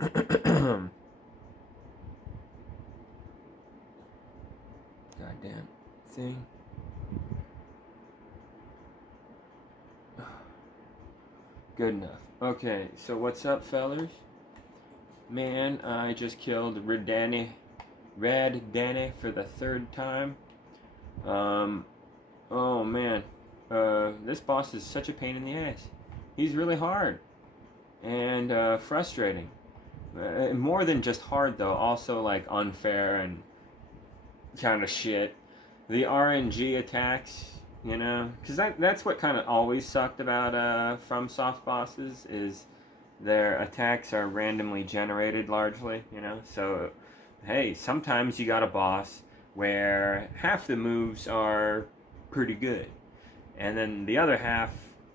Goddamn thing. Good enough. Okay, so what's up, fellers? Man, I just killed Red Danny for the third time. Oh man, this boss is such a pain in the ass. He's really hard and frustrating. More than just hard though, also like unfair and kind of shit. The RNG attacks, because that's what kind of always sucked about from soft bosses is their attacks are randomly generated largely, So, hey, sometimes you got a boss where half the moves are pretty good, and then the other half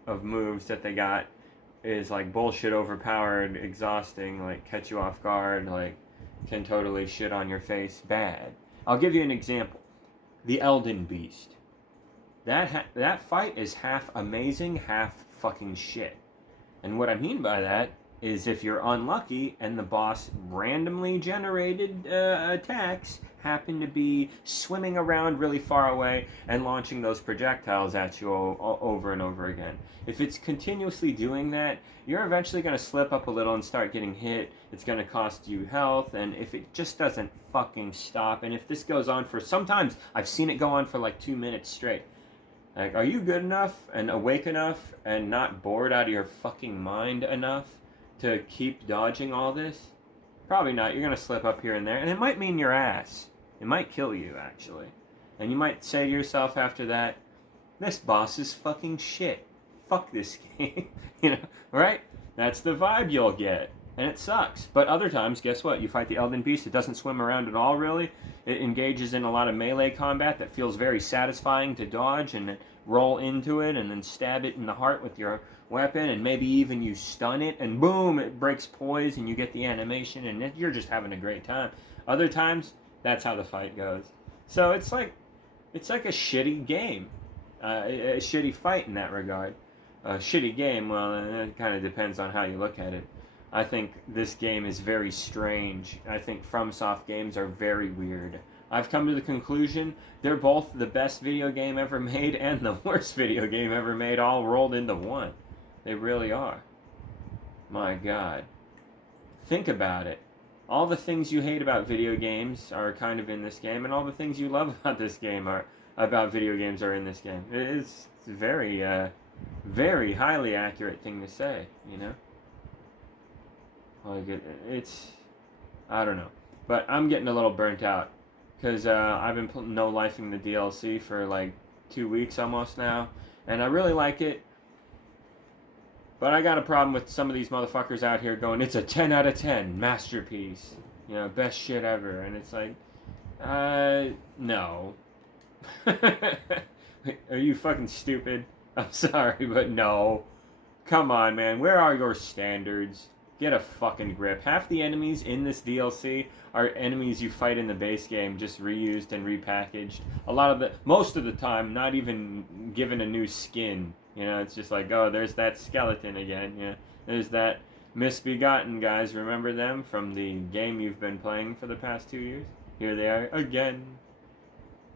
of moves that they got is like bullshit, overpowered, exhausting, like catch you off guard, like can totally shit on your face, bad. I'll give you an example. The Elden Beast. That fight is half amazing, half fucking shit. And what I mean by that is if you're unlucky and the boss randomly generated attacks happen to be swimming around really far away and launching those projectiles at you over and over again. If it's continuously doing that, you're eventually going to slip up a little and start getting hit. It's going to cost you health, and if it just doesn't fucking stop, and if this goes on for, sometimes I've seen it go on for like 2 minutes straight. Like, are you good enough and awake enough and not bored out of your fucking mind enough to keep dodging all this? Probably not. You're going to slip up here and there, and it might mean your ass. It might kill you, actually. And you might say to yourself after that, this boss is fucking shit. Fuck this game. Right? That's the vibe you'll get. And it sucks. But other times, guess what? You fight the Elden Beast. It doesn't swim around at all, really. It engages in a lot of melee combat that feels very satisfying to dodge and roll into it and then stab it in the heart with your weapon, and maybe even you stun it and boom, it breaks poise and you get the animation and you're just having a great time. Other times, that's how the fight goes. So it's like a shitty game, a shitty fight in that regard. A shitty game, well, it kind of depends on how you look at it. I think this game is very strange. I think FromSoft games are very weird. I've come to the conclusion they're both the best video game ever made and the worst video game ever made, all rolled into one. They really are. My God. Think about it. All the things you hate about video games are kind of in this game, and all the things you love about this game are about video games are in this game. It's very, very highly accurate thing to say, Like it's, I don't know, but I'm getting a little burnt out because I've been no-lifing the DLC for like 2 weeks almost now, and I really like it. But I got a problem with some of these motherfuckers out here going, it's a 10 out of 10 masterpiece, best shit ever, and it's like, no. Are you fucking stupid? I'm sorry, but no. Come on, man. Where are your standards? Get a fucking grip. Half the enemies in this DLC are enemies you fight in the base game, just reused and repackaged. Most of the time, not even given a new skin. It's just like, oh, there's that skeleton again. There's that Misbegotten guys. Remember them from the game you've been playing for the past 2 years? Here they are again.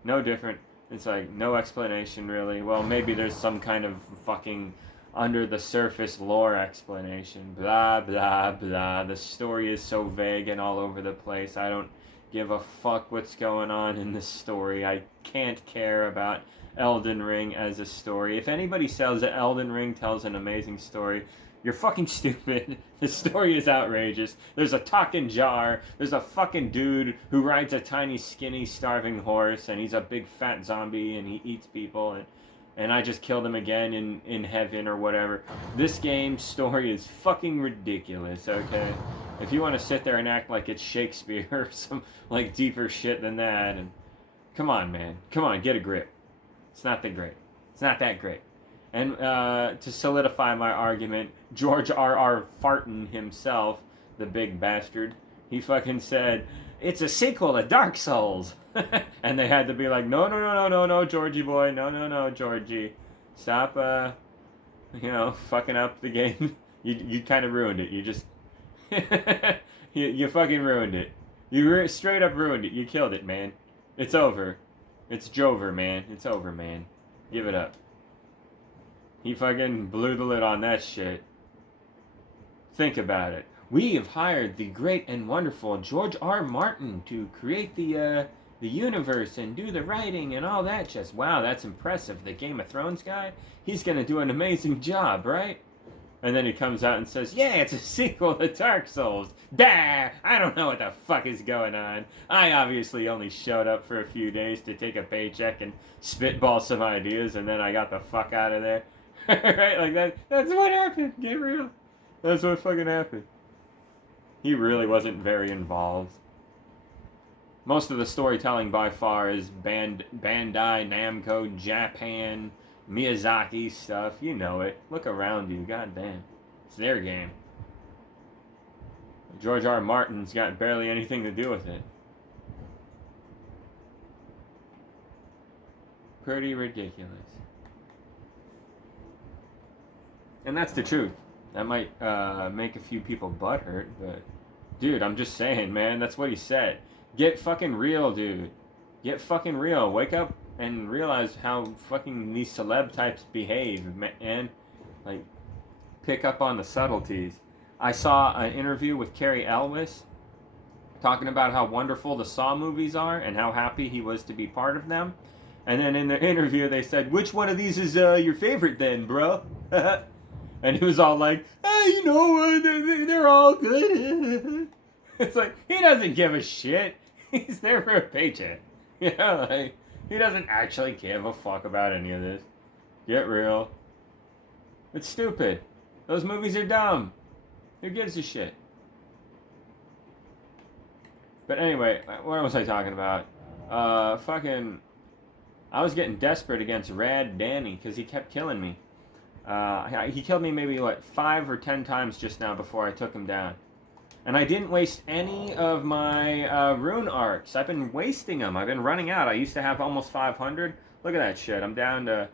No different. It's like, no explanation, really. Well, maybe there's some kind of fucking under the surface lore explanation. Blah, blah, blah. The story is so vague and all over the place. I don't give a fuck what's going on in the story. I can't care about Elden Ring as a story. If anybody says that Elden Ring tells an amazing story, you're fucking stupid. The story is outrageous. There's a talking jar. There's a fucking dude who rides a tiny, skinny, starving horse, and he's a big fat zombie, and he eats people, and I just killed him again in heaven or whatever. This game's story is fucking ridiculous, okay? If you want to sit there and act like it's Shakespeare or some, like, deeper shit than that, and come on, man. Come on, get a grip. It's not that great. It's not that great. And to solidify my argument, George R.R. Farton himself, the big bastard, he fucking said, it's a sequel to Dark Souls. And they had to be like, no, Georgie boy. No, Georgie. Stop, fucking up the game. You kind of ruined it. You just... You fucking ruined it. Straight up ruined it. You killed it, man. It's over. It's Jover, man. It's over, man. Give it up. He fucking blew the lid on that shit. Think about it. We have hired the great and wonderful George R. Martin to create the universe and do the writing and all that. Just wow, that's impressive. The Game of Thrones guy, he's gonna do an amazing job, right? And then he comes out and says, yeah, it's a sequel to Dark Souls. Bah! I don't know what the fuck is going on. I obviously only showed up for a few days to take a paycheck and spitball some ideas, and then I got the fuck out of there. Right? Like that. That's what happened. Get real. That's what fucking happened. He really wasn't very involved. Most of the storytelling by far is Bandai Namco, Japan, Miyazaki stuff. You know it. Look around you. Goddamn. It's their game. George R. Martin's got barely anything to do with it. Pretty ridiculous. And that's the truth. That might make a few people butthurt, but dude, I'm just saying, man, that's what he said. Get fucking real, dude. Get fucking real. Wake up and realize how fucking these celeb types behave, man. Like, pick up on the subtleties. I saw an interview with Cary Elwes talking about how wonderful the Saw movies are and how happy he was to be part of them. And then in the interview they said, which one of these is your favorite then, bro? And he was all like, hey, you know, they're all good. It's like, he doesn't give a shit. He's there for a paycheck. You know, like, he doesn't actually give a fuck about any of this. Get real. It's stupid. Those movies are dumb. Who gives a shit? But anyway, what was I talking about? I was getting desperate against Rad Danny because he kept killing me. He killed me maybe, 5 or 10 times just now before I took him down. And I didn't waste any of my rune arcs. I've been wasting them. I've been running out. I used to have almost 500. Look at that shit. I'm down to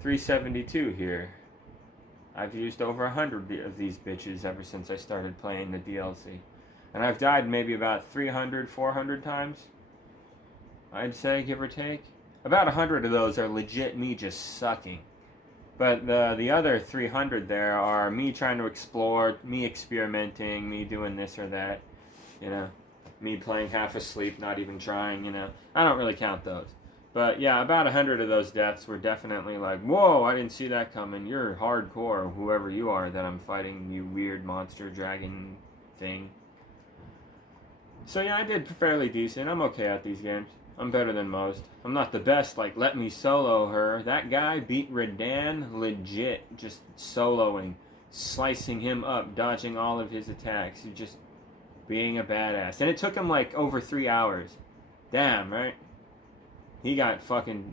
372 here. I've used over 100 of these bitches ever since I started playing the DLC. And I've died maybe about 300, 400 times. I'd say, give or take. About 100 of those are legit me just sucking. But the other 300 there are me trying to explore, me experimenting, me doing this or that, you know, me playing half asleep, not even trying, you know. I don't really count those. But yeah, about 100 of those deaths were definitely like, whoa, I didn't see that coming. You're hardcore, whoever you are that I'm fighting, you weird monster dragon thing. So yeah, I did fairly decent. I'm okay at these games. I'm better than most. I'm not the best, like, let me solo her. That guy beat Radahn legit, just soloing, slicing him up, dodging all of his attacks, just being a badass. And it took him, over 3 hours. Damn, right? He got fucking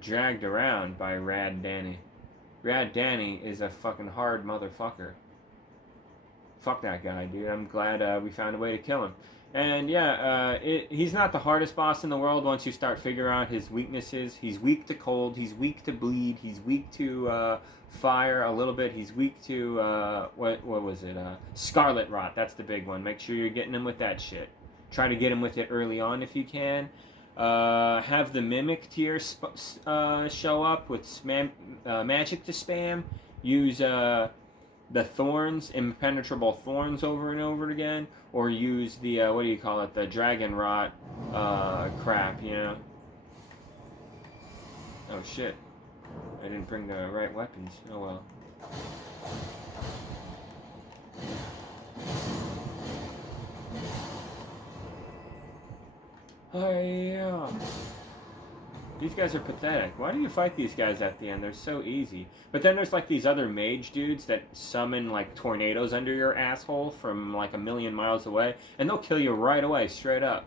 dragged around by Rad Danny. Rad Danny is a fucking hard motherfucker. Fuck that guy, dude. I'm glad we found a way to kill him. And yeah, he's not the hardest boss in the world once you start figuring out his weaknesses. He's weak to cold, he's weak to bleed, he's weak to fire a little bit, he's weak to, what was it, Scarlet Rot, that's the big one. Make sure you're getting him with that shit. Try to get him with it early on if you can. Have the Mimic tier show up with magic to spam. Use the thorns, impenetrable thorns over and over again, or use the, the dragon rot crap, you know? Oh shit. I didn't bring the right weapons. Oh well. Oh yeah. These guys are pathetic. Why do you fight these guys at the end? They're so easy. But then there's these other mage dudes that summon tornadoes under your asshole from a million miles away, and they'll kill you right away, straight up.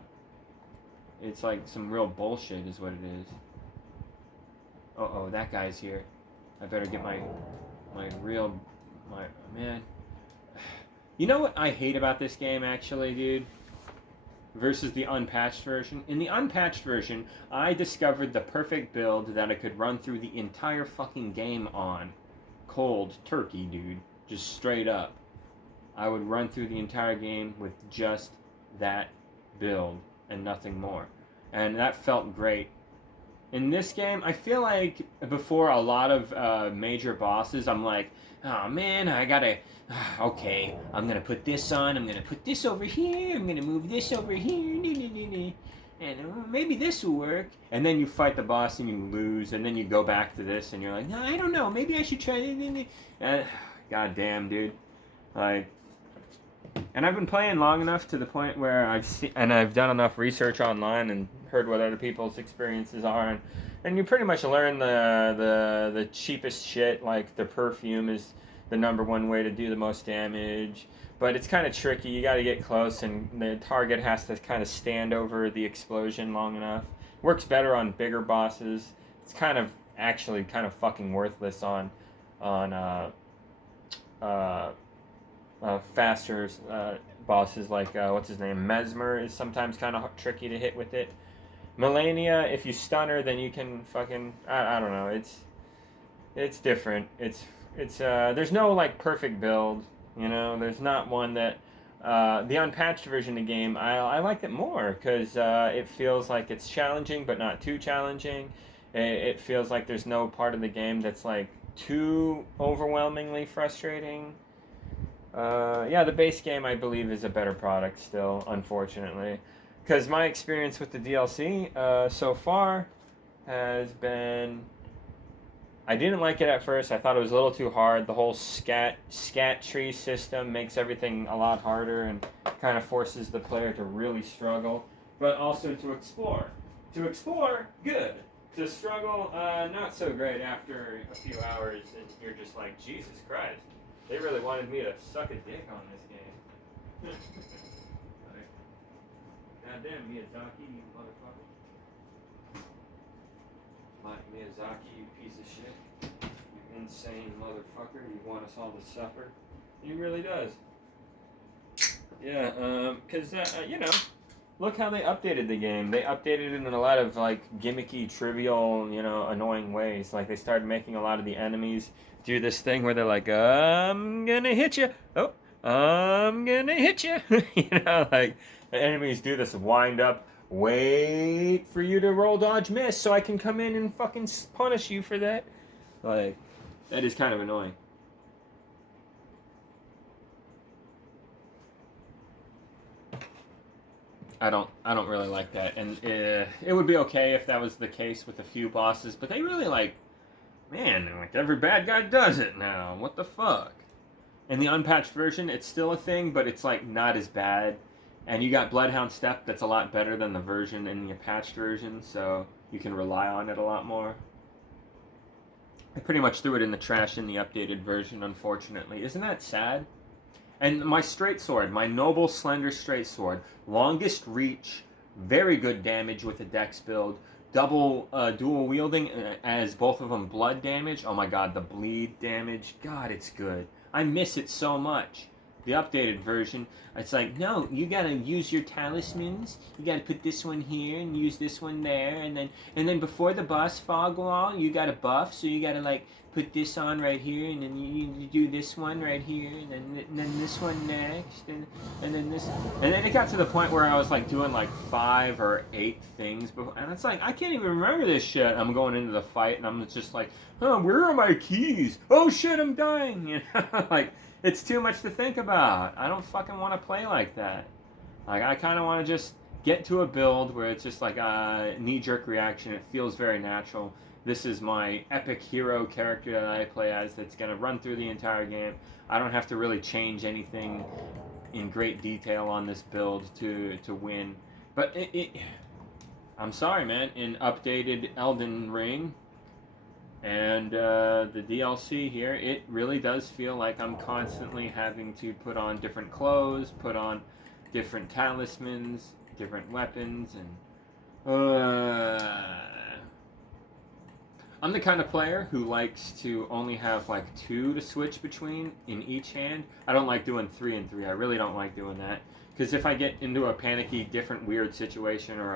It's some real bullshit is what it is. Uh-oh, that guy's here. I better get my man. You know what I hate about this game, actually, dude? Versus the unpatched version. In the unpatched version, I discovered the perfect build that I could run through the entire fucking game on. Cold turkey, dude. Just straight up. I would run through the entire game with just that build and nothing more. And that felt great. In this game, I feel like before a lot of major bosses, I'm like, oh man, I gotta, okay, I'm gonna put this on, I'm gonna put this over here, I'm gonna move this over here, and maybe this will work. And then you fight the boss and you lose, and then you go back to this and you're like, no, I don't know, maybe I should try it. God damn, dude. Like, and I've been playing long enough to the point where I've done enough research online and heard what other people's experiences are, and you pretty much learn the cheapest shit, like the perfume is the number one way to do the most damage, but it's kind of tricky. You got to get close, and the target has to kind of stand over the explosion long enough. Works better on bigger bosses. It's actually kind of fucking worthless on faster bosses like what's his name, Mesmer is sometimes kind of tricky to hit with it. Melania, if you stun her, then you can fucking I don't know. It's different. It's there's no like perfect build. You know, there's not one that the unpatched version of the game. I like it more because it feels like it's challenging but not too challenging. It feels like there's no part of the game that's like too overwhelmingly frustrating. Yeah, the base game, I believe, is a better product still, unfortunately. Because my experience with the DLC so far has been... I didn't like it at first. I thought it was a little too hard. The whole scat tree system makes everything a lot harder and kind of forces the player to really struggle. But also to explore. To explore, good. To struggle, not so great after a few hours, and you're just like, Jesus Christ. They really wanted me to suck a dick on this game. Like, goddamn, Miyazaki, you motherfucker. Miyazaki, you piece of shit. You insane motherfucker. You want us all to suffer. He really does. Yeah, because, you know, look how they updated the game. They updated it in a lot of, like, gimmicky, trivial, you know, annoying ways. Like, they started making a lot of the enemies do this thing where they're like, I'm gonna hit you. Oh, I'm gonna hit you. You know, like, the enemies do this wind up, wait for you to roll dodge miss so I can come in and fucking punish you for that. Like, that is kind of annoying. I don't really like that, and it would be okay if that was the case with a few bosses, but they really like, man, like every bad guy does it now. What the fuck? In the unpatched version, it's still a thing, but it's like not as bad. And you got Bloodhound Step that's a lot better than the version in the patched version, so you can rely on it a lot more. I pretty much threw it in the trash in the updated version, unfortunately. Isn't that sad? And my straight sword, my noble slender straight sword, longest reach, very good damage with a dex build, double dual wielding as both of them blood damage. Oh my god, the bleed damage. God, it's good. I miss it so much. The updated version, it's like, no, you gotta use your talismans. You gotta put this one here and use this one there, and then before the boss fog wall, you gotta buff. So you gotta like put this on right here, and then you do this one right here, and then this one next, and then this, and then it got to the point where I was like doing like 5 or 8 things before, and it's like I can't even remember this shit. I'm going into the fight, and I'm just like, oh, where are my keys? Oh shit, I'm dying. You know, like. It's too much to think about. I don't fucking want to play like that. Like, I kind of want to just get to a build where it's just like a knee-jerk reaction. It feels very natural. This is my epic hero character that I play as that's going to run through the entire game. I don't have to really change anything in great detail on this build to win. But I'm sorry, man. In updated Elden Ring... and the DLC here, it really does feel like I'm constantly having to put on different clothes, put on different talismans, different weapons, and I'm the kind of player who likes to only have like 2 to switch between in each hand. I don't like doing 3 and 3. I really don't like doing that, because if I get into a panicky, different, weird situation, or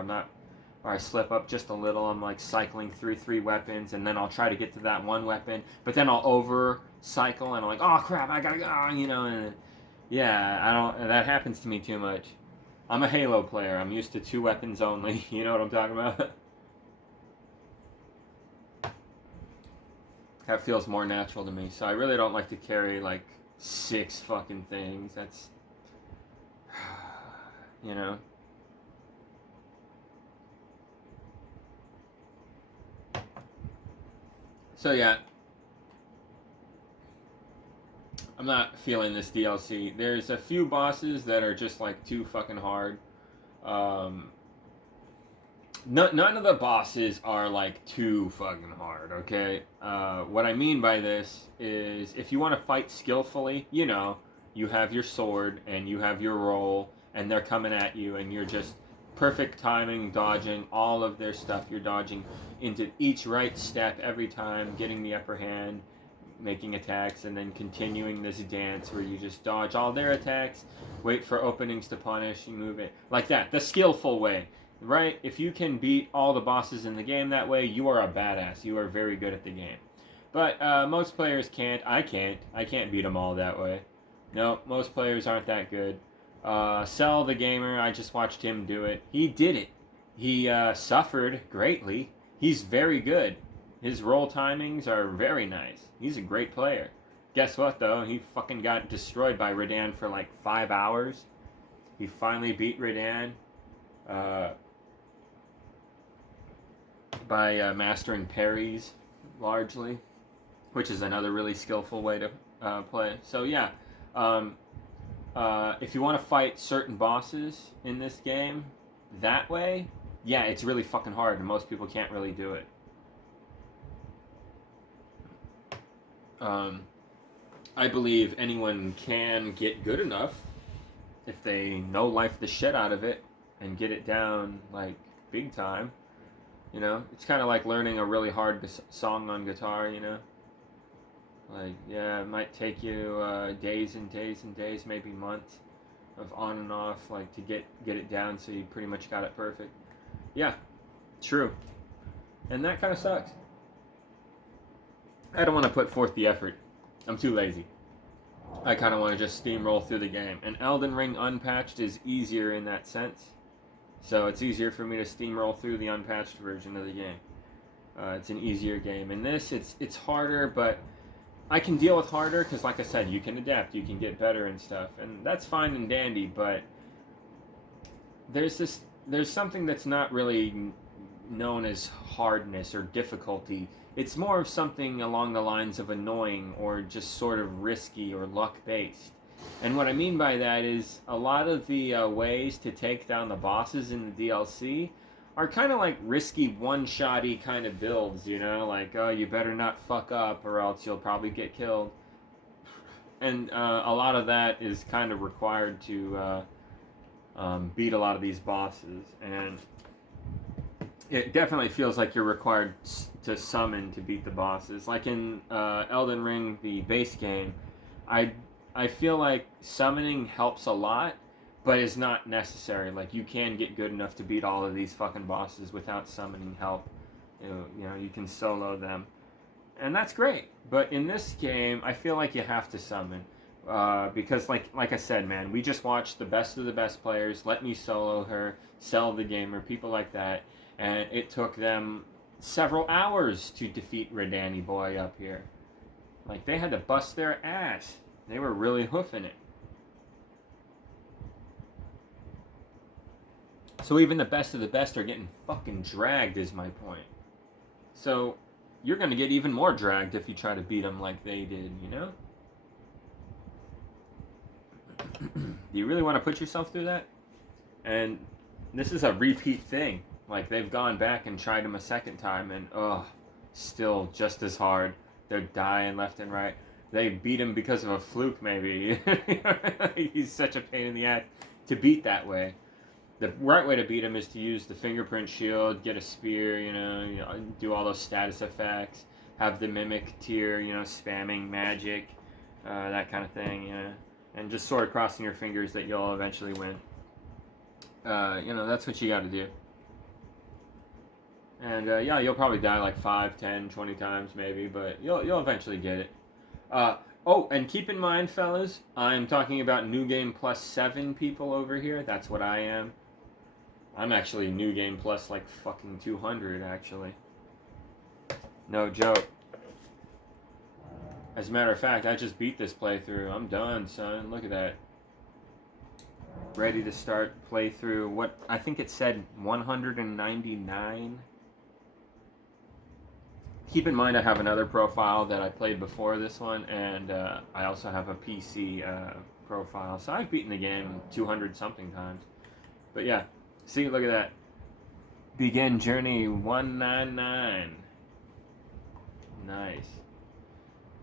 I slip up just a little, I'm like cycling through 3 weapons, and then I'll try to get to that one weapon, but then I'll over cycle, and I'm like, oh crap, I gotta go, you know, and Yeah, I don't. That happens to me too much. I'm a Halo player. I'm used to 2 weapons only. You know what I'm talking about? That feels more natural to me. So I really don't like to carry like 6 fucking things. That's, you know. So yeah, I'm not feeling this DLC. There's a few bosses that are just like too fucking hard. Um, none of the bosses are like too fucking hard, okay? What I mean by this is if you want to fight skillfully, you know, you have your sword and you have your roll and they're coming at you and you're just perfect timing, dodging all of their stuff. You're dodging into each right step every time, getting the upper hand, making attacks, and then continuing this dance where you just dodge all their attacks, wait for openings to punish, you move it like that, the skillful way, right? If you can beat all the bosses in the game that way, you are a badass. You are very good at the game. But most players can't. I can't beat them all that way. No, most players aren't that good. Cell the gamer, I just watched him do it. He did it. He suffered greatly. He's very good. His roll timings are very nice. He's a great player. Guess what though? He fucking got destroyed by Radahn for like 5 hours. He finally beat Radahn uh, by mastering parries largely, which is another really skillful way to play. So yeah, um, if you want to fight certain bosses in this game that way, yeah, it's really fucking hard, and most people can't really do it. I believe anyone can get good enough if they know life the shit out of it and get it down like big time. You know, it's kind of like learning a really hard song on guitar. You know, like yeah, it might take you days and days and days, maybe months of on and off, like to get it down so you pretty much got it perfect. Yeah, true, and that kind of sucks. I don't want to put forth the effort. I'm too lazy. I kind of want to just steamroll through the game. And Elden Ring Unpatched is easier in that sense. So it's easier for me to steamroll through the unpatched version of the game. It's an easier game. In this, it's harder, but I can deal with harder because, like I said, you can adapt, you can get better and stuff, and that's fine and dandy. But there's something that's not really known as hardness or difficulty. It's more of something along the lines of annoying or just sort of risky or luck based. And what I mean by that is a lot of the ways to take down the bosses in the DLC are kind of like risky one-shotty kind of builds, you know? Like, oh, you better not fuck up or else you'll probably get killed. And a lot of that is kind of required to beat a lot of these bosses. And it definitely feels like you're required to summon to beat the bosses. Like in Elden Ring, the base game, I feel like summoning helps a lot, but is not necessary. Like you can get good enough to beat all of these fucking bosses without summoning help. You know, you can solo them, and that's great. But in this game, I feel like you have to summon. Because like I said, man, we just watched the best of the best players. Let me solo her, Cell the gamer, people like that, and it took them several hours to defeat Radani boy up here. Like they had to bust their ass. They were really hoofing it. So even the best of the best are getting fucking dragged, is my point. So you're gonna get even more dragged if you try to beat them like they did, you know? Do you really want to put yourself through that? And this is a repeat thing. Like they've gone back and tried them a second time, and still just as hard. They're dying left and right. They beat him because of a fluke, maybe. He's such a pain in the ass to beat that way. The right way to beat him is to use the fingerprint shield, get a spear, you know, do all those status effects, have the mimic tier, you know, spamming magic, that kind of thing, you know, and just sort of crossing your fingers that you'll eventually win. You know, that's what you got to do. And yeah, you'll probably die like 5, 10, 20 times maybe, but you'll eventually get it. Oh, and keep in mind, fellas, I'm talking about New Game Plus 7 people over here. That's what I am. I'm actually New Game Plus like fucking 200, actually. No joke. As a matter of fact, I just beat this playthrough. I'm done, son. Look at that. Ready to start playthrough. What? I think it said 199. Keep in mind I have another profile that I played before this one, and I also have a PC profile. So I've beaten the game 200 something times. But yeah, see, look at that. Begin journey 199. Nice.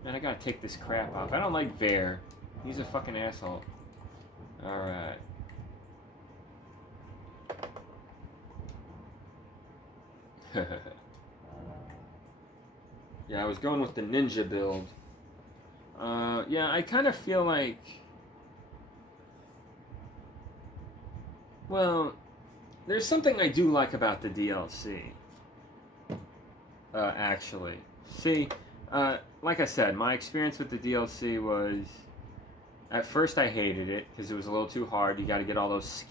Man, I gotta take this crap off. I don't like Vare. He's a fucking asshole. Alright. Yeah, I was going with the ninja build. Yeah, I kind of feel like... Well, there's something I do like about the DLC. Actually. See, like I said, my experience with the DLC was... At first I hated it, because it was a little too hard. You gotta get all those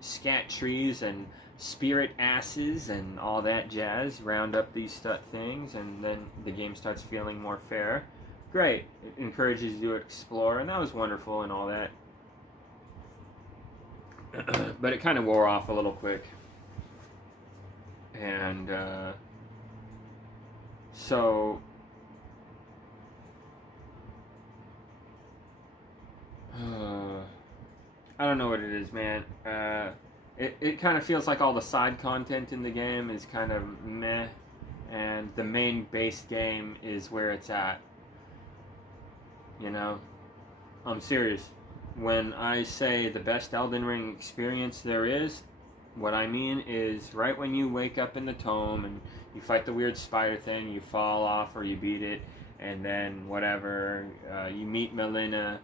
scat trees and spirit asses and all that jazz, round up these things, and then the game starts feeling more fair. Great. It encourages you to explore, and that was wonderful and all that. But it kind of wore off a little quick. And, so... I don't know what it is, man. It kind of feels like all the side content in the game is kind of meh, and the main base game is where it's at. You know? I'm serious. When I say the best Elden Ring experience there is, what I mean is right when you wake up in the tome and you fight the weird spider thing, you fall off or you beat it, and then whatever, you meet Melina,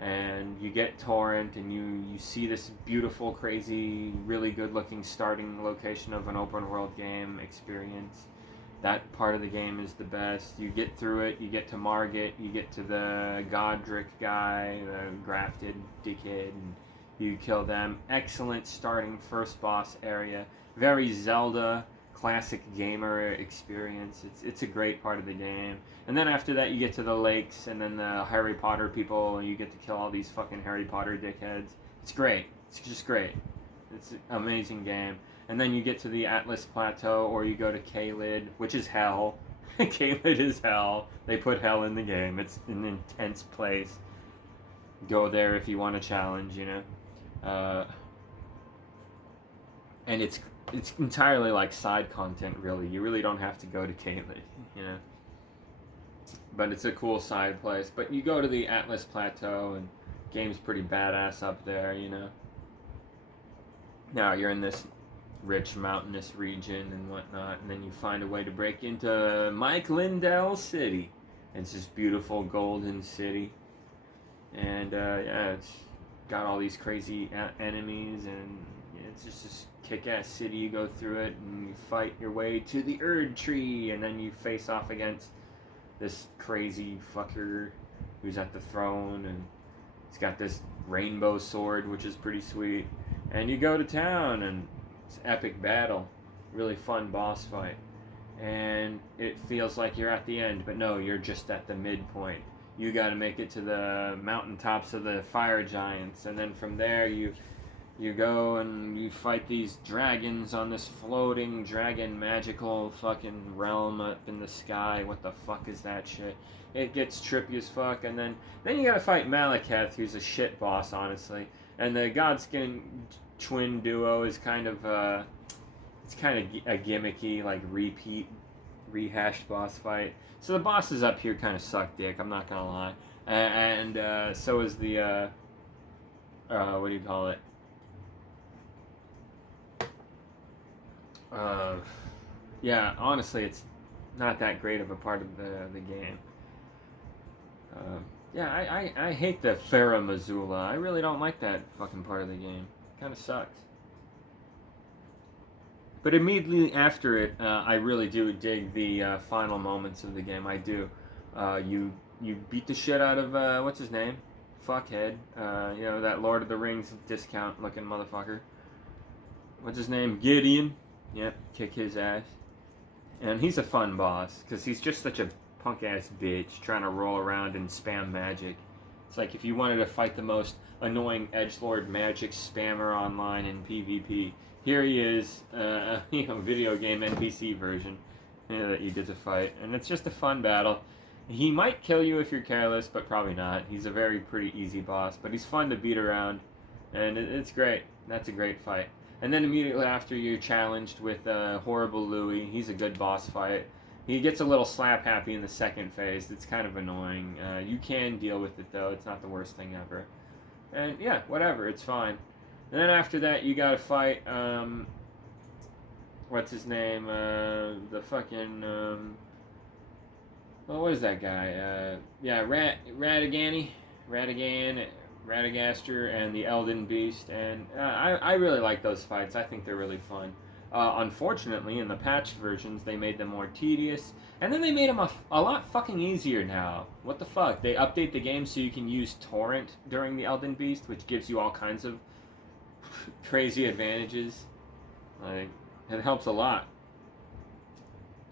and you get Torrent, and you see this beautiful, crazy, really good-looking starting location of an open-world game experience. That part of the game is the best. You get through it, you get to Margit, you get to the Godric guy, the grafted dickhead, and you kill them. Excellent starting first boss area. Very Zelda, classic gamer experience. It's a great part of the game. And then after that you get to the lakes, and then the Harry Potter people, and you get to kill all these fucking Harry Potter dickheads. It's great. It's just great. It's an amazing game. And then you get to the Atlas Plateau, or you go to Caelid, which is hell. Caelid is hell. They put hell in the game. It's an intense place. Go there if you want a challenge, you know. And it's entirely like side content, really. You really don't have to go to Caelid, you know. But it's a cool side place. But you go to the Atlas Plateau, and game's pretty badass up there, you know. Now you're in this rich mountainous region and whatnot, and then you find a way to break into Mike Lindell City. It's this beautiful golden city, and yeah, it's got all these crazy enemies, and it's just this kick-ass city. You go through it and you fight your way to the Erd Tree, and then you face off against this crazy fucker who's at the throne, and he's got this rainbow sword, which is pretty sweet. And you go to town, and it's an epic battle, really fun boss fight, and it feels like you're at the end, but no, you're just at the midpoint. You got to make it to the mountaintops of the fire giants, and then from there you go and you fight these dragons on this floating dragon magical fucking realm up in the sky. What the fuck is that shit? It gets trippy as fuck, and then you gotta fight Malekith, who's a shit boss, honestly. And the Godskin twin duo is kind of it's kind of a gimmicky, like rehashed boss fight. So the bosses up here kind of suck dick, I'm not gonna lie. And so is the what do you call it? Yeah, honestly, it's not that great of a part of the game. Yeah, I hate the Farah Missoula. I really don't like that fucking part of the game. Kind of sucks. But immediately after it, I really do dig the final moments of the game. I do. You you beat the shit out of what's his name, fuckhead. You know, that Lord of the Rings discount looking motherfucker. What's his name? Gideon. Yep, kick his ass. And he's a fun boss because he's just such a punk ass bitch trying to roll around and spam magic. It's like if you wanted to fight the most annoying edgelord magic spammer online in PvP, here he is, you know, video game NPC version, you know, that you get to fight, and it's just a fun battle. He might kill you if you're careless, but probably not. He's a very pretty easy boss, but he's fun to beat around, and it's great. That's a great fight. And then immediately after, you're challenged with Horrible Louie. He's a good boss fight. He gets a little slap happy in the second phase. It's kind of annoying. You can deal with it though. It's not the worst thing ever. And yeah, whatever. It's fine. And then after that, you gotta fight. What's his name? The fucking. Well, what is that guy? Yeah, Radagani, Radagaster, and the Elden Beast. And I really like those fights. I think they're really fun. Unfortunately, in the patched versions, they made them more tedious, and then they made them a lot fucking easier now. What the fuck? They update the game so you can use Torrent during the Elden Beast, which gives you all kinds of crazy advantages. Like, it helps a lot.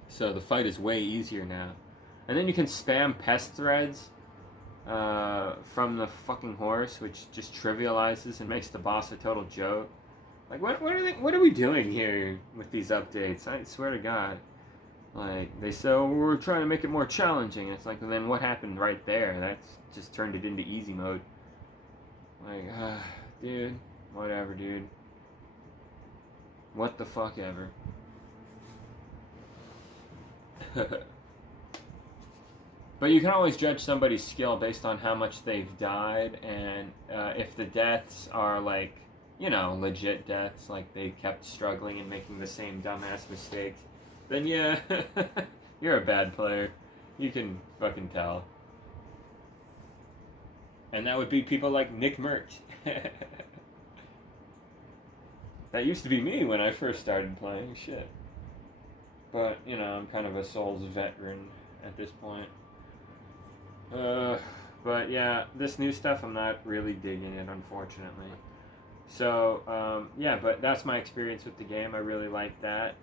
So the fight is way easier now. And then you can spam pest threads from the fucking horse, which just trivializes and makes the boss a total joke. Like, what are we doing here with these updates? I swear to God. Like, they say, oh, we're trying to make it more challenging. It's like, well, then what happened right there? That's just turned it into easy mode. Like, dude. Whatever, dude. What the fuck ever. But you can always judge somebody's skill based on how much they've died, and if the deaths are like, you know, legit deaths, like they kept struggling and making the same dumbass mistakes, then yeah, you're a bad player. You can fucking tell. And that would be people like Nick Merch. That used to be me when I first started playing, shit. But, you know, I'm kind of a Souls veteran at this point. But yeah, this new stuff, I'm not really digging it, unfortunately. So, yeah, but that's my experience with the game. I really like that.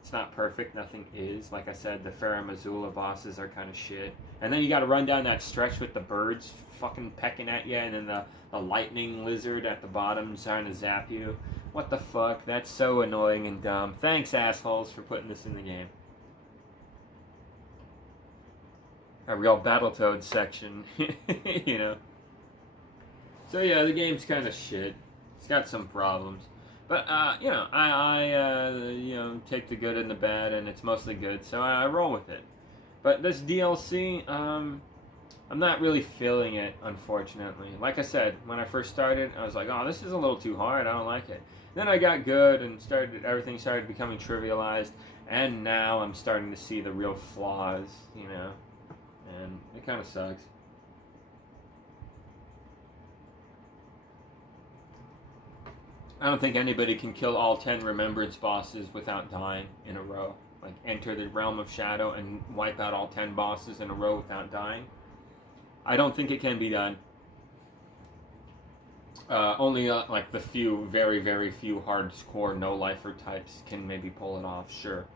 It's not perfect. Nothing is. Like I said, the Farum Azula bosses are kind of shit. And then you got to run down that stretch with the birds fucking pecking at you, and then the lightning lizard at the bottom trying to zap you. What the fuck? That's so annoying and dumb. Thanks, assholes, for putting this in the game. A real Battletoads section, you know. So yeah, the game's kind of shit. It's got some problems, but you know, I you know, take the good and the bad, and it's mostly good, so I roll with it. But this DLC, I'm not really feeling it, unfortunately. Like I said, when I first started, I was like, oh, this is a little too hard. I don't like it. Then I got good, and everything started becoming trivialized, and now I'm starting to see the real flaws, you know. And it kind of sucks. I don't think anybody can kill all 10 Remembrance bosses without dying in a row. Like, enter the Realm of Shadow and wipe out all 10 bosses in a row without dying. I don't think it can be done. Only like the few, very, very few hardcore no-lifer types can maybe pull it off, sure.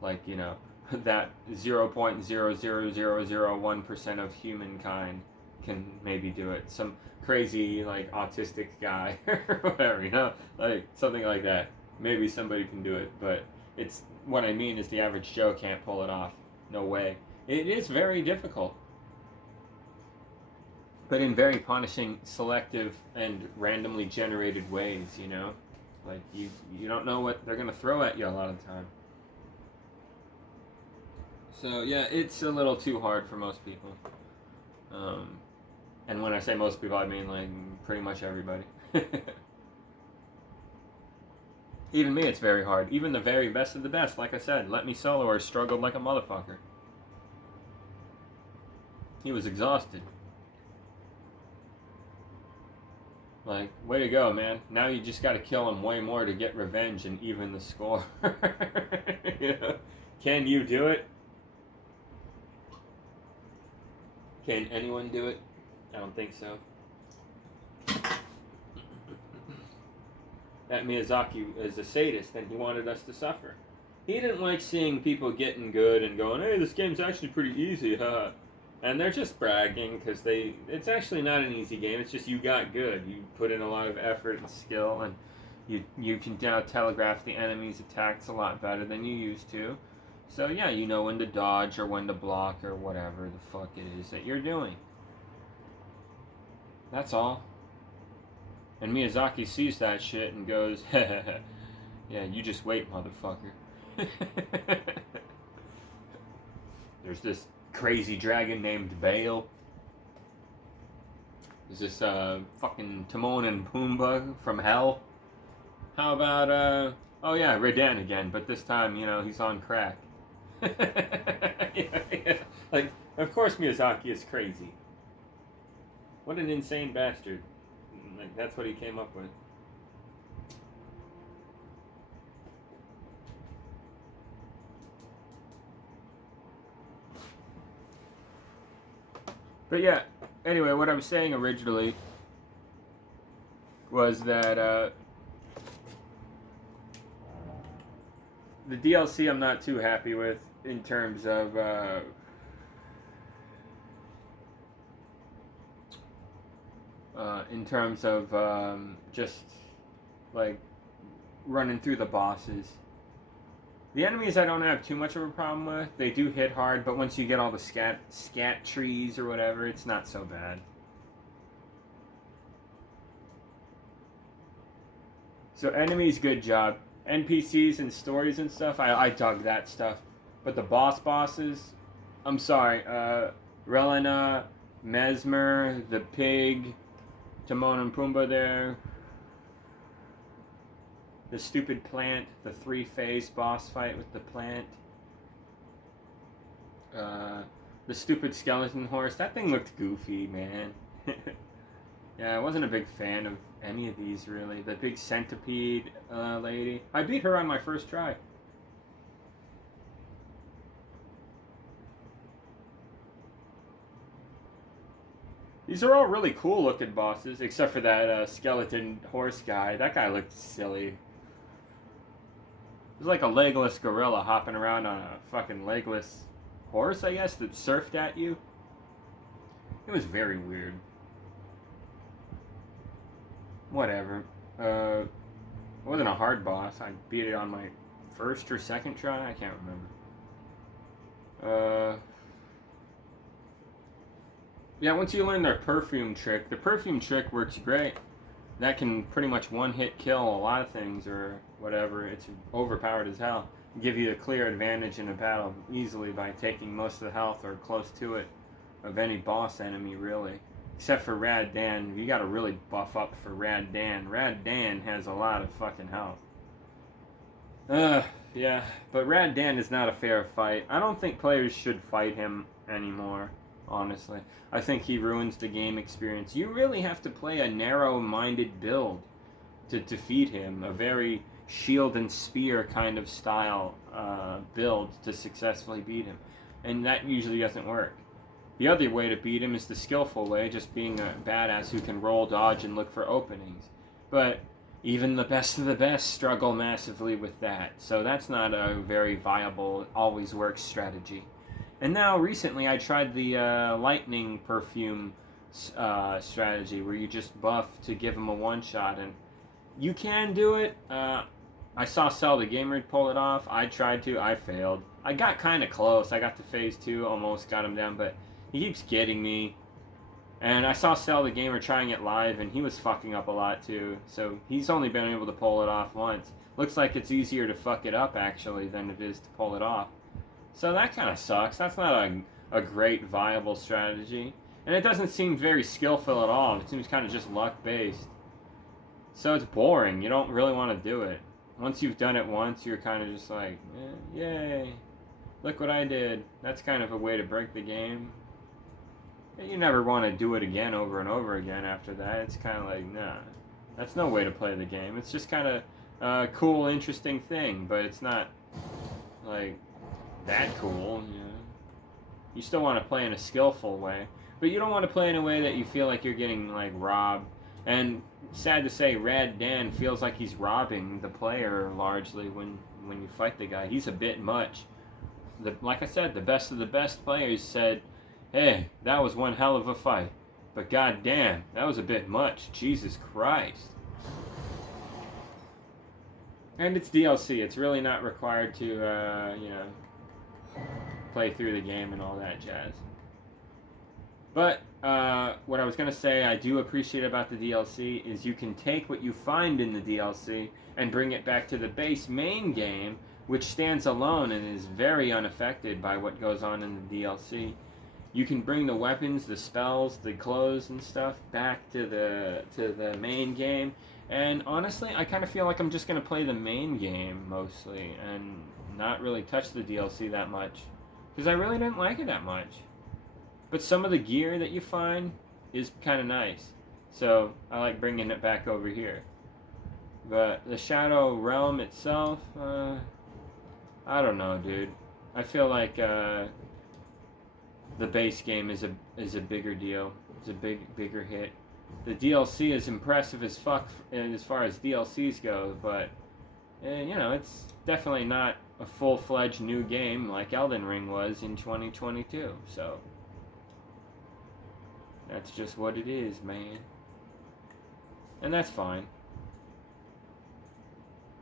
Like, you know, that 0.00001% of humankind can maybe do it. Some crazy, like, autistic guy or whatever, you know? Like, something like that. Maybe somebody can do it, but it's, what I mean is the average Joe can't pull it off. No way. It is very difficult. But in very punishing, selective, and randomly generated ways, you know? Like, you don't know what they're going to throw at you a lot of the time. So, yeah, it's a little too hard for most people. And when I say most people, I mean, like, pretty much everybody. Even me, it's very hard. Even the very best of the best, like I said, Let Me Solo or struggled like a motherfucker. He was exhausted. Like, way to go, man. Now you just gotta kill him way more to get revenge and even the score. You know? Can you do it? Can anyone do it? I don't think so. That Miyazaki is a sadist, and he wanted us to suffer. He didn't like seeing people getting good and going, "Hey, this game's actually pretty easy, huh?" And they're just bragging because it's actually not an easy game. It's just you got good. You put in a lot of effort and skill, and you can now telegraph the enemy's attacks a lot better than you used to. So yeah, you know when to dodge or when to block or whatever the fuck it is that you're doing. That's all. And Miyazaki sees that shit and goes, "Yeah, you just wait, motherfucker." There's this crazy dragon named Bale. There's this fucking Timon and Pumbaa from hell. How about oh yeah, Radan again, but this time, you know, he's on crack. Yeah. Like, of course Miyazaki is crazy. What an insane bastard. Like, that's what he came up with. But yeah, anyway, what I was saying originally was that the DLC I'm not too happy with in terms of just like running through the bosses. The enemies I don't have too much of a problem with. They do hit hard, but once you get all the scat trees or whatever, it's not so bad. So enemies, good job. NPCs and stories and stuff, I dug that stuff. But the bosses, I'm sorry, Relena, Mesmer, the pig, Timon and Pumbaa there, the stupid plant, the 3-phase boss fight with the plant, the stupid skeleton horse, that thing looked goofy, man. Yeah, I wasn't a big fan of any of these, really. The big centipede lady, I beat her on my first try. These are all really cool looking bosses, except for that skeleton horse guy. That guy looked silly. It was like a legless gorilla hopping around on a fucking legless horse, I guess, that surfed at you. It was very weird. Whatever. It wasn't a hard boss. I beat it on my first or second try. I can't remember. Yeah, once you learn their perfume trick, the perfume trick works great. That can pretty much one-hit kill a lot of things or whatever. It's overpowered as hell. Give you a clear advantage in a battle easily by taking most of the health or close to it of any boss enemy, really. Except for Rad Dan. You gotta really buff up for Rad Dan. Rad Dan has a lot of fucking health. Yeah. But Rad Dan is not a fair fight. I don't think players should fight him anymore, honestly. I think he ruins the game experience. You really have to play a narrow-minded build to defeat him. A very shield and spear kind of style build to successfully beat him. And that usually doesn't work. The other way to beat him is the skillful way, just being a badass who can roll, dodge, and look for openings. But even the best of the best struggle massively with that. So that's not a very viable, always works strategy. And now, recently, I tried the lightning perfume strategy, where you just buff to give him a one-shot, and you can do it. I saw Cell the Gamer pull it off. I tried to. I failed. I got kind of close. I got to phase 2, almost got him down, but he keeps getting me. And I saw Cell the Gamer trying it live, and he was fucking up a lot, too. So he's only been able to pull it off once. Looks like it's easier to fuck it up, actually, than it is to pull it off. So that kind of sucks. That's not a great, viable strategy. And it doesn't seem very skillful at all. It seems kind of just luck-based. So it's boring. You don't really want to do it. Once you've done it once, you're kind of just like, yay, look what I did. That's kind of a way to break the game. You never want to do it again over and over again after that. It's kind of like, nah, that's no way to play the game. It's just kind of a cool, interesting thing, but it's not, like, that cool, you know. You still want to play in a skillful way. But you don't want to play in a way that you feel like you're getting like robbed. And sad to say, Rad Dan feels like he's robbing the player largely when you fight the guy. He's a bit much. Like I said, the best of the best players said, "Hey, that was one hell of a fight, but goddamn, that was a bit much. Jesus Christ." And it's DLC. It's really not required to, play through the game and all that jazz. But what I was going to say I do appreciate about the DLC is you can take what you find in the DLC and bring it back to the base main game, which stands alone and is very unaffected by what goes on in the DLC. You can bring the weapons, the spells, the clothes and stuff back to the main game. And honestly, I kind of feel like I'm just going to play the main game mostly and not really touch the DLC that much. Because I really didn't like it that much. But some of the gear that you find is kind of nice. So I like bringing it back over here. But the Shadow Realm itself, I don't know, dude. I feel like the base game is a bigger deal. It's a bigger hit. The DLC is impressive as fuck as far as DLCs go, but it's definitely not a full-fledged new game like Elden Ring was in 2022. So that's just what it is, man. And that's fine.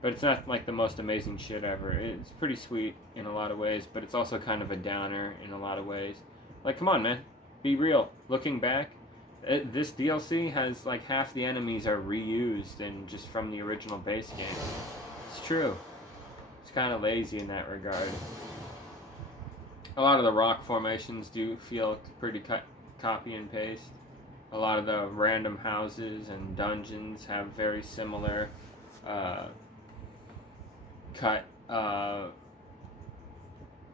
But it's not like the most amazing shit ever. It's pretty sweet in a lot of ways, but it's also kind of a downer in a lot of ways. Like, come on, man. Be real. Looking back, this DLC has like half the enemies are reused and just from the original base game. It's true. It's kind of lazy in that regard. A lot of the rock formations do feel pretty copy and paste. A lot of the random houses and dungeons have very similar cut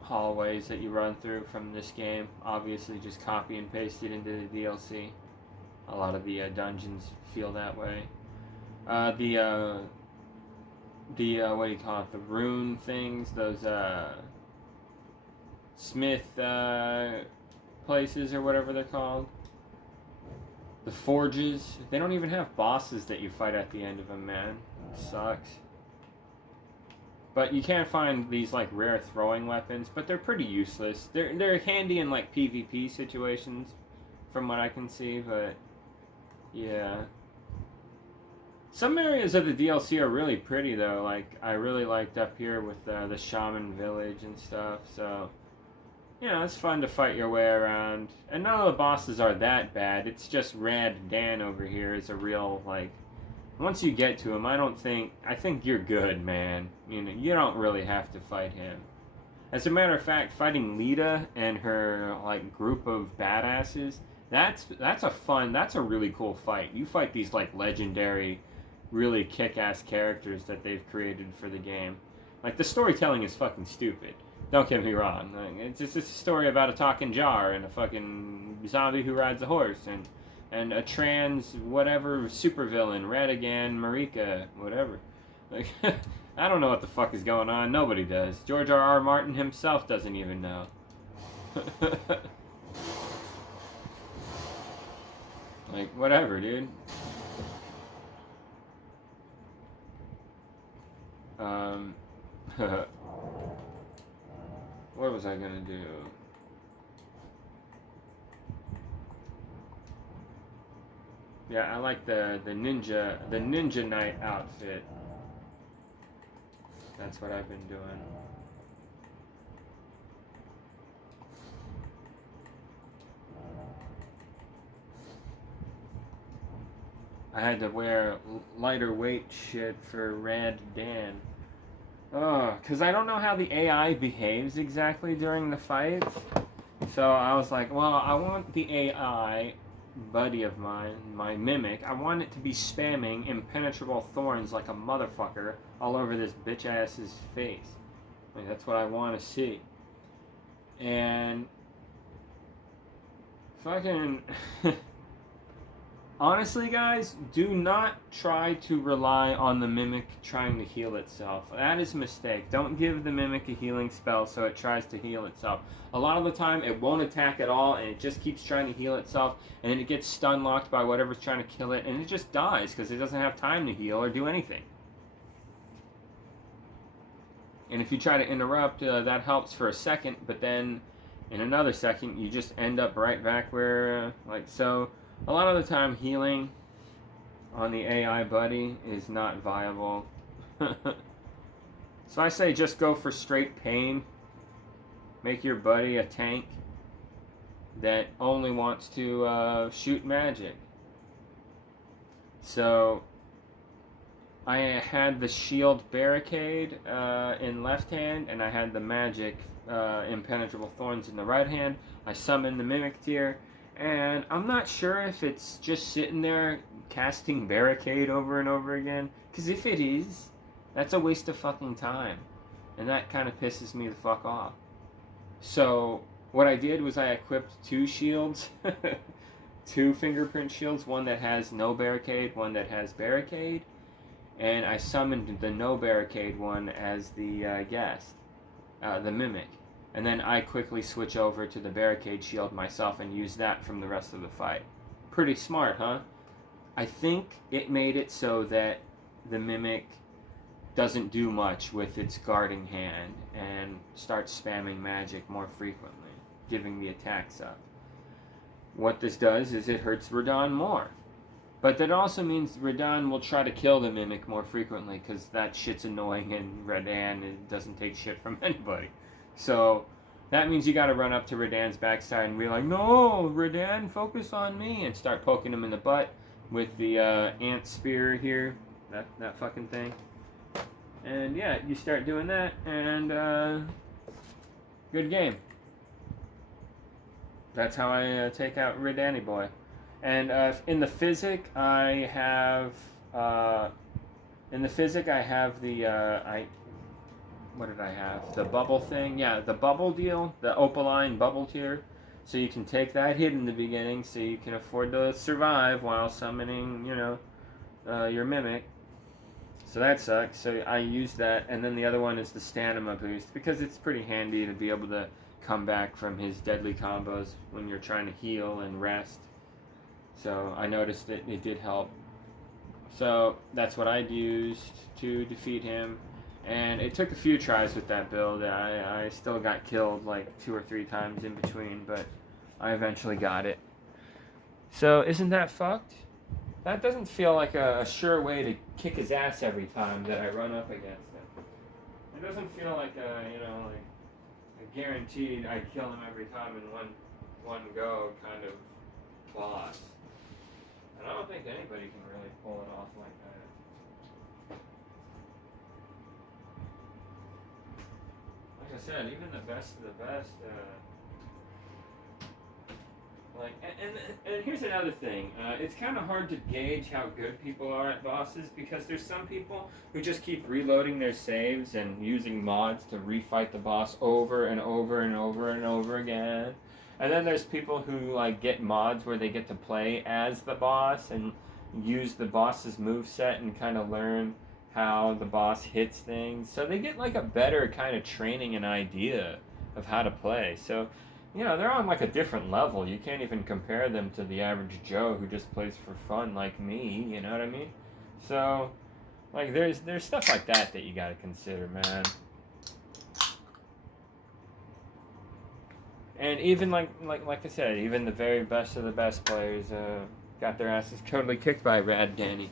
hallways that you run through from this game. Obviously just copy and pasted into the DLC. A lot of the dungeons feel that way. The what do you call it? The rune things, those smith places or whatever they're called. The forges. They don't even have bosses that you fight at the end of them, man. It sucks. But you can't find these like rare throwing weapons, but they're pretty useless. They're handy in like PvP situations, from what I can see, but yeah. Some areas of the DLC are really pretty though. Like I really liked up here with the shaman village and stuff. So it's fun to fight your way around. And none of the bosses are that bad. It's just Rad Dan over here is a real like. Once you get to him, I think you're good, man. You don't really have to fight him. As a matter of fact, fighting Lita and her like group of badasses, that's a really cool fight. You fight these like legendary, really kick-ass characters that they've created for the game. Like the storytelling is fucking stupid. Don't get me wrong. Like, it's just a story about a talking jar and a fucking zombie who rides a horse and a trans whatever supervillain, Radagon, Marika, whatever. Like, I don't know what the fuck is going on. Nobody does. George R.R. Martin himself doesn't even know. Like, whatever, dude. What was I gonna do? Yeah, I like the ninja knight outfit. That's what I've been doing. I had to wear lighter weight shit for Rad Dan. Cause I don't know how the AI behaves exactly during the fights. So I was like, well, I want the AI buddy of mine, my mimic, I want it to be spamming impenetrable thorns like a motherfucker all over this bitch ass's face. Like, that's what I want to see. And fucking Honestly, guys, do not try to rely on the Mimic trying to heal itself. That is a mistake. Don't give the Mimic a healing spell so it tries to heal itself. A lot of the time, it won't attack at all, and it just keeps trying to heal itself, and then it gets stun locked by whatever's trying to kill it, and it just dies because it doesn't have time to heal or do anything. And if you try to interrupt, that helps for a second, but then in another second, you just end up right back where, so. A lot of the time, healing on the AI buddy is not viable. So I say just go for straight pain. Make your buddy a tank that only wants to shoot magic. So I had the shield barricade in left hand, and I had the magic impenetrable thorns in the right hand. I summoned the Mimic Tear. And I'm not sure if it's just sitting there casting barricade over and over again. Because if it is, that's a waste of fucking time. And that kind of pisses me the fuck off. So what I did was I equipped 2 shields. 2 fingerprint shields. One that has no barricade, one that has barricade. And I summoned the no barricade one as the guest. The Mimic. And then I quickly switch over to the barricade shield myself and use that from the rest of the fight. Pretty smart, huh? I think it made it so that the Mimic doesn't do much with its guarding hand and starts spamming magic more frequently, giving the attacks up. What this does is it hurts Radahn more. But that also means Radahn will try to kill the Mimic more frequently because that shit's annoying and Radahn doesn't take shit from anybody. So that means you got to run up to Radahn's backside and be like, no, Radahn, focus on me, and start poking him in the butt with the ant spear here, that fucking thing. And yeah, you start doing that, and good game. That's how I take out Radahn boy. And in the Physic, I have the what did I have? The bubble thing? Yeah, the bubble deal. The Opaline bubble tier. So you can take that hit in the beginning so you can afford to survive while summoning, your Mimic. So that sucks. So I use that. And then the other one is the stamina boost because it's pretty handy to be able to come back from his deadly combos when you're trying to heal and rest. So I noticed that it did help. So that's what I'd used to defeat him. And it took a few tries with that build. I still got killed like 2 or 3 times in between, but I eventually got it. So isn't that fucked? That doesn't feel like a sure way to kick his ass every time that I run up against him. It doesn't feel like a guaranteed I kill him every time in one go kind of boss. And I don't think anybody can really pull it off like that. Like I said, even the best of the best, and here's another thing. It's kind of hard to gauge how good people are at bosses because there's some people who just keep reloading their saves and using mods to refight the boss over and over and over and over again. And then there's people who get mods where they get to play as the boss and use the boss's moveset and kind of learn how the boss hits things. So they get a better kind of training and idea of how to play. So, they're on a different level. You can't even compare them to the average Joe who just plays for fun like me, you know what I mean? So, there's stuff like that you gotta consider, man. And even like I said, even the very best of the best players got their asses totally kicked by Rad Danny.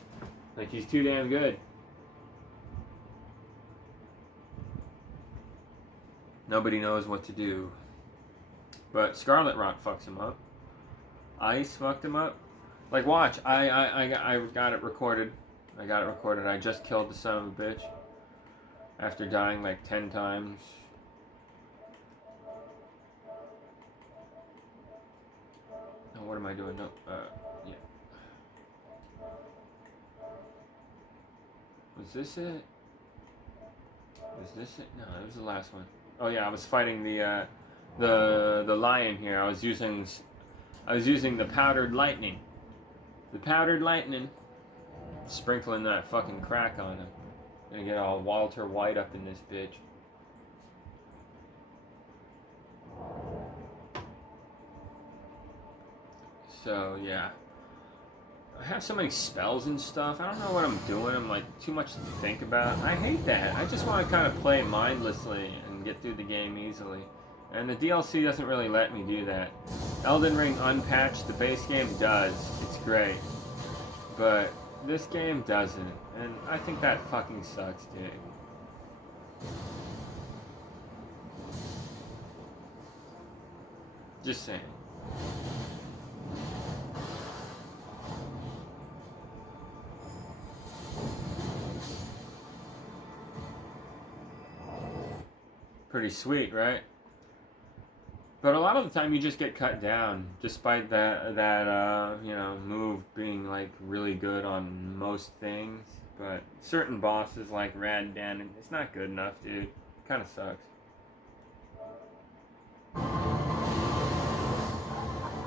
He's too damn good. Nobody knows what to do. But Scarlet Rot fucks him up. Ice fucked him up. Watch. I got it recorded. I just killed the son of a bitch. After dying 10 times. Oh, what am I doing? No. Yeah. Was this it? Was this it? No, it was the last one. Oh yeah, I was fighting the lion here. I was using the powdered lightning. The powdered lightning. Sprinkling that fucking crack on him. Gonna get all Walter White up in this bitch. So, yeah. I have so many spells and stuff. I don't know what I'm doing. I'm like too much to think about. I hate that. I just want to kind of play mindlessly and get through the game easily. And the DLC doesn't really let me do that. Elden Ring Unpatched, the base game does. It's great. But this game doesn't. And I think that fucking sucks, dude. Just saying. Pretty sweet, right? But a lot of the time you just get cut down, despite that move being like really good on most things. But certain bosses like Raddan, it's not good enough, dude. Kind of sucks.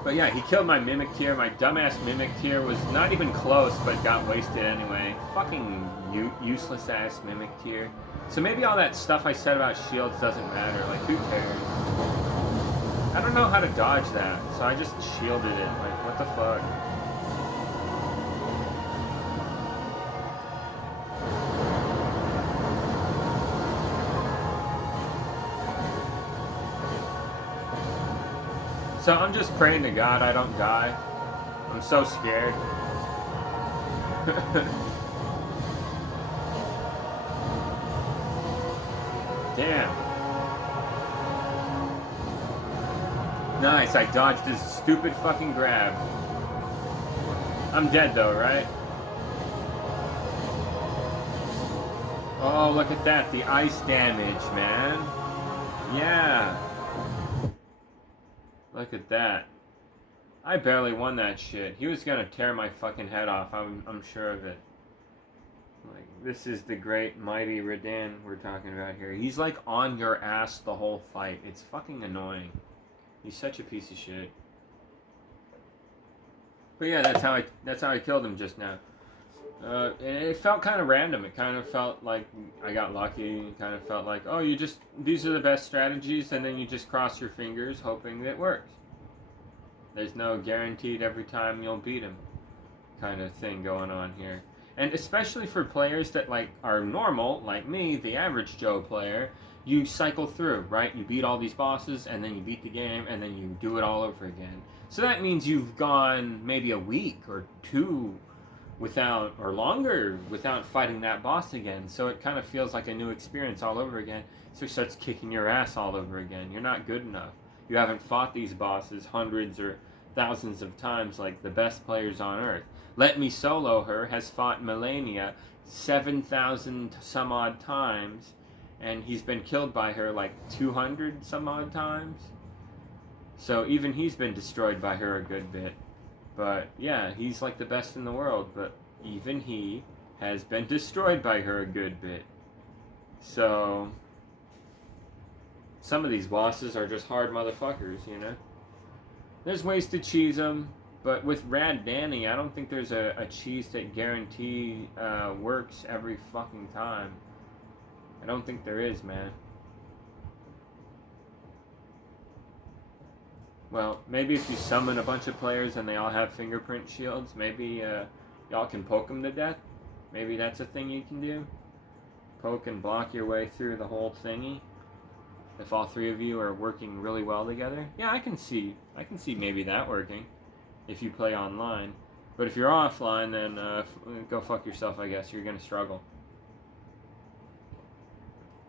But yeah, he killed my Mimic Tier. My dumbass Mimic Tier was not even close, but got wasted anyway. Fucking useless ass Mimic Tier. So maybe all that stuff I said about shields doesn't matter. Like, who cares? I don't know how to dodge that, so I just shielded it. Like, what the fuck? So I'm just praying to God I don't die. I'm so scared. Damn. Nice, I dodged his stupid fucking grab. I'm dead though, right? Oh, look at that, the ice damage, man. Yeah. Look at that. I barely won that shit. He was gonna tear my fucking head off, I'm sure of it. Like, this is the great mighty Raddan we're talking about here. He's like on your ass the whole fight. It's fucking annoying. He's such a piece of shit. But yeah, that's how I killed him just now. It felt kind of random. It kind of felt like I got lucky. It kind of felt like, oh, these are the best strategies, and then you just cross your fingers hoping it works. There's no guaranteed every time you'll beat him kind of thing going on here. And especially for players that like are normal, like me, the average Joe player, you cycle through, right? You beat all these bosses, and then you beat the game, and then you do it all over again. So that means you've gone maybe a week or two without, or longer, without fighting that boss again. So it kind of feels like a new experience all over again. So it starts kicking your ass all over again. You're not good enough. You haven't fought these bosses hundreds or thousands of times like the best players on Earth. Let Me Solo Her has fought Malenia 7,000 some odd times, and he's been killed by her like 200 some odd times. So even he's been destroyed by her a good bit. But yeah, he's like the best in the world, but even he has been destroyed by her a good bit. So some of these bosses are just hard motherfuckers, you know? There's ways to cheese them, but with Raddan, I don't think there's a cheese that guarantee works every fucking time. I don't think there is, man. Well, maybe if you summon a bunch of players and they all have fingerprint shields, maybe y'all can poke them to death. Maybe that's a thing you can do. Poke and block your way through the whole thingy. If all three of you are working really well together. Yeah, I can see maybe that working if you play online. But if you're offline, then go fuck yourself, I guess. You're going to struggle.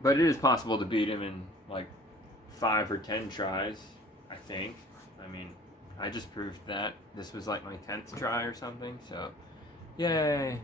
But it is possible to beat him in like 5 or 10 tries, I think. I mean, I just proved that. This was like my 10th try or something, so yay.